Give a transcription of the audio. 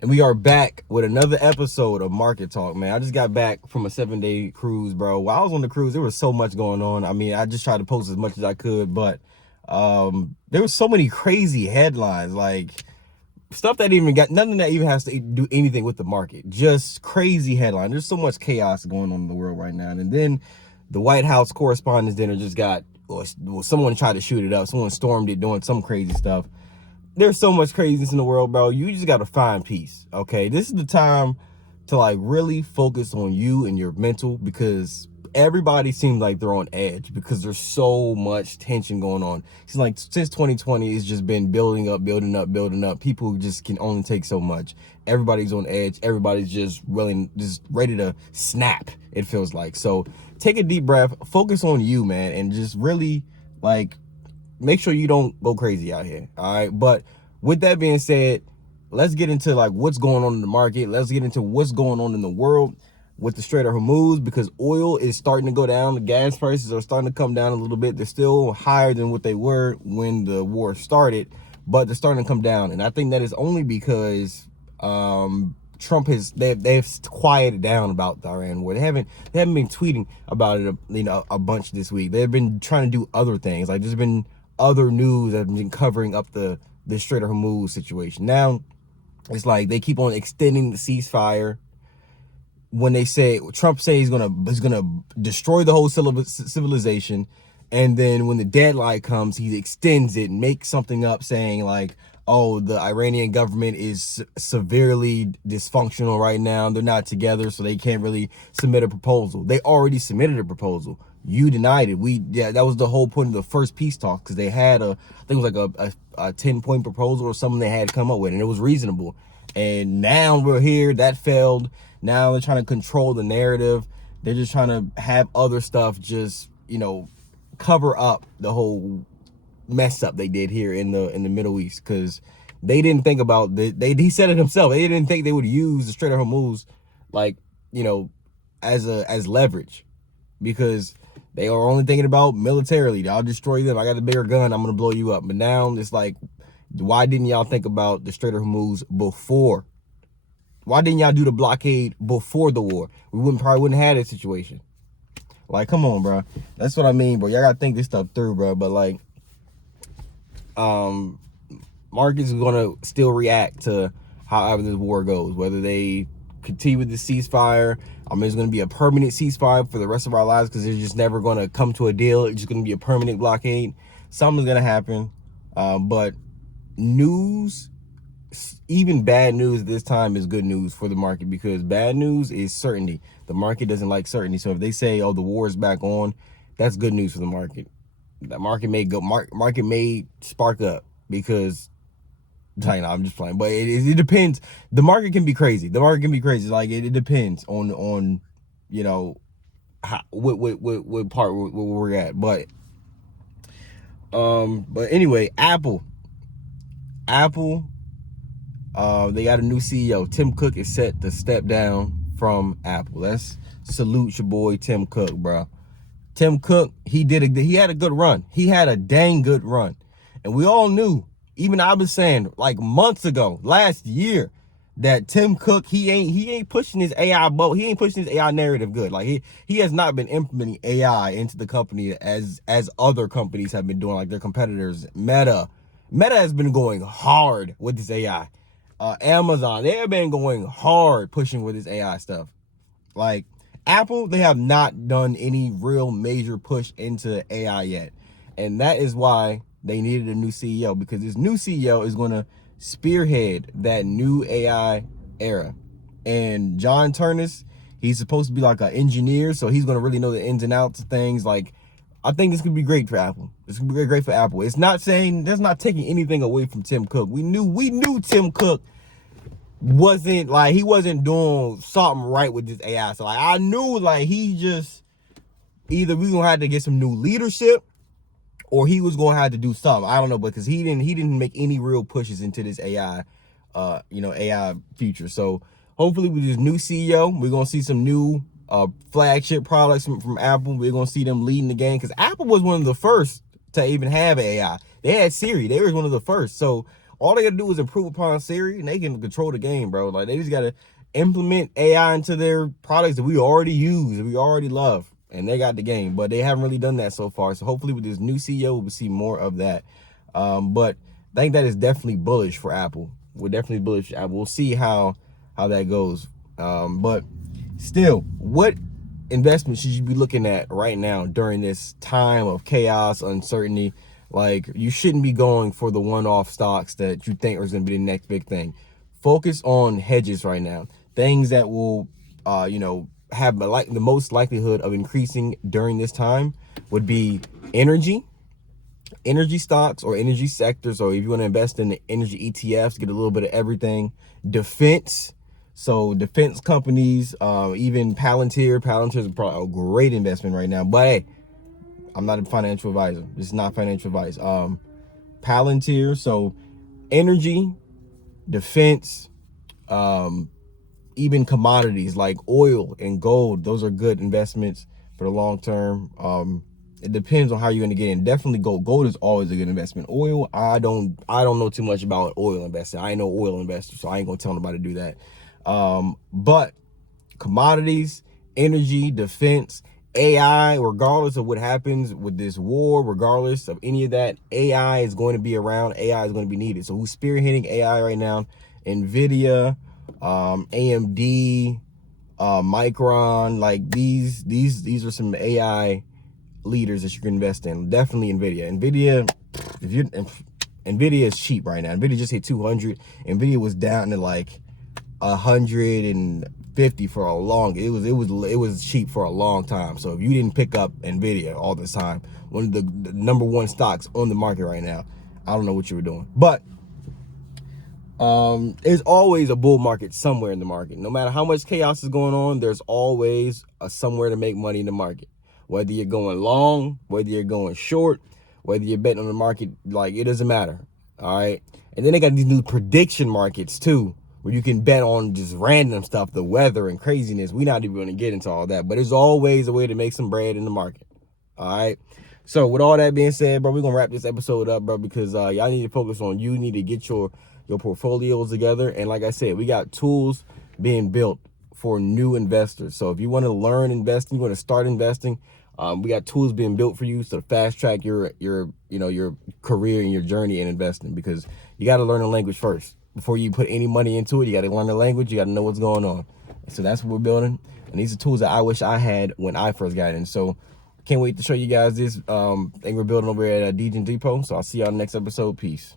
And we are back with another episode of Market Talk, man. I just got back from a 7-day cruise, bro. While I was on the cruise, there was so much going on. I mean, I just tried to post as much as I could, but there was so many crazy headlines, like stuff that even got nothing that even has to do anything with the market. Just crazy headlines. There's so much chaos going on in the world right now. And then the White House Correspondents' Dinner just got, well, someone tried to shoot it up. Someone stormed it doing some crazy stuff. There's so much craziness in the world, bro. You just got to find peace, okay? This is the time to, like, really focus on you and your mental, because everybody seems like they're on edge because there's so much tension going on. It's like since 2020, it's just been building up. People just can only take so much. Everybody's on edge. Everybody's just ready to snap, it feels like. So take a deep breath, focus on you, man, and just really, like, make sure you don't go crazy out here. All right. But with that being said, let's get into like what's going on in the market. Let's get into what's going on in the world with the Strait of Hormuz, because oil is starting to go down. The gas prices are starting to come down a little bit. They're still higher than what they were when the war started, but they're starting to come down. And I think that is only because Trump they've quieted down about the Iran war. They haven't been tweeting about it, a bunch this week. They've been trying to do other things. Like, there's been other news that have been covering up the Strait of Hormuz situation. Now it's like they keep on extending the ceasefire. When they say, Trump says he's gonna destroy the whole civilization, and then when the deadline comes, he extends it and makes something up saying like, oh, the Iranian government is severely dysfunctional right now. They're not together, so they can't really submit a proposal. They already submitted a proposal. You denied it. That was the whole point of the first peace talk, because they had I think it was like a 10-point proposal or something they had come up with, and it was reasonable. And now we're here. That failed. Now they're trying to control the narrative. They're just trying to have other stuff just, cover up the whole mess up they did here in the Middle East, because they didn't think about he said it himself. They didn't think they would use the Strait of Hormuz like, as leverage, because they are only thinking about militarily. I'll destroy them. I got a bigger gun. I'm gonna blow you up. But now it's like, why didn't y'all think about the Strait of Hormuz before? Why didn't y'all do the blockade before the war? We probably wouldn't have that situation. Like, come on, bro. That's what I mean, bro. Y'all gotta think this stuff through, bro. But like, markets are gonna still react to however this war goes, whether they continue with the ceasefire. It's gonna be a permanent ceasefire for the rest of our lives, because they're just never gonna come to a deal. It's just gonna be a permanent blockade. Something's gonna happen. But news, even bad news at this time, is good news for the market, because bad news is certainty. The market doesn't like certainty. So if they say, oh, the war is back on, that's good news for the market. The market may spark up, because I'm just playing, but it depends. The market can be crazy. Like, it depends on what part where we're at. But anyway, Apple, they got a new CEO. Tim Cook is set to step down from Apple. Let's salute your boy Tim Cook, bro. Tim Cook, he had a good run. He had a dang good run. And we all knew, even I was saying like months ago, last year, that Tim Cook, he ain't pushing his AI boat. He ain't pushing his AI narrative good. Like, he has not been implementing AI into the company as other companies have been doing, like their competitors. Meta has been going hard with this AI. Amazon, they have been going hard pushing with this AI stuff. Like, Apple, they have not done any real major push into AI yet. And that is why they needed a new CEO, because this new CEO is going to spearhead that new AI era. And John Turnus, he's supposed to be like an engineer, so he's going to really know the ins and outs of things. Like, I think this could be great for Apple. This could be great for Apple. It's not saying, that's not taking anything away from Tim Cook. We knew Tim Cook he wasn't doing something right with this AI. So like, I knew, like, he just, either we gonna have to get some new leadership, or he was gonna have to do something. I don't know, because he didn't make any real pushes into this AI, AI future. So hopefully with this new CEO, we're gonna see some new flagship products from Apple. We're gonna see them leading the game, because Apple was one of the first to even have AI. They had Siri. They were one of the first. So All they gotta do is improve upon Siri, and they can control the game, bro. Like, they just gotta implement AI into their products that we already use, that we already love, and they got the game. But they haven't really done that so far. So hopefully with this new CEO, we'll see more of that. But I think that is definitely bullish for Apple. We're definitely bullish for Apple. We'll see how that goes. But still, what investment should you be looking at right now during this time of chaos, uncertainty? Like, you shouldn't be going for the one-off stocks that you think is going to be the next big thing. Focus on hedges right now, things that will have the most likelihood of increasing during this time would be energy stocks or energy sectors, or if you want to invest in the energy ETFs, get a little bit of everything. Defense, so defense companies, even Palantir is probably a great investment right now. But hey, I'm not a financial advisor. This is not financial advice. Palantir, so energy, defense, even commodities like oil and gold, those are good investments for the long term. It depends on how you're going to get in. Definitely gold. Gold is always a good investment. Oil, I don't know too much about oil investing. I ain't no oil investor, so I ain't gonna tell nobody to do that. But commodities, energy, defense, AI, regardless of what happens with this war, regardless of any of that, AI is going to be around. AI is going to be needed. So who's spearheading AI right now? NVIDIA, AMD, Micron. Like, these are some AI leaders that you can invest in. Definitely NVIDIA. NVIDIA is cheap right now. NVIDIA just hit 200. NVIDIA was down to like 150 for a long. It was cheap for a long time. So if you didn't pick up NVIDIA all this time, one of the number one stocks on the market right now, I don't know what you were doing. But there's always a bull market somewhere in the market. No matter how much chaos is going on, there's always somewhere to make money in the market. Whether you're going long, whether you're going short, whether you're betting on the market, like, it doesn't matter. All right. And then they got these new prediction markets too, where you can bet on just random stuff, the weather and craziness. We're not even going to get into all that, but there's always a way to make some bread in the market. All right. So with all that being said, bro, we're going to wrap this episode up, bro, because y'all need to focus on, you need to get your portfolios together. And like I said, we got tools being built for new investors. So if you want to learn investing, you want to start investing, we got tools being built for you to fast track your career and your journey in investing, because you got to learn the language first. Before you put any money into it, you got to learn the language. You got to know what's going on. So that's what we're building. And these are tools that I wish I had when I first got in. So can't wait to show you guys this thing we're building over at DEGEN Depot. So I'll see y'all in the next episode. Peace.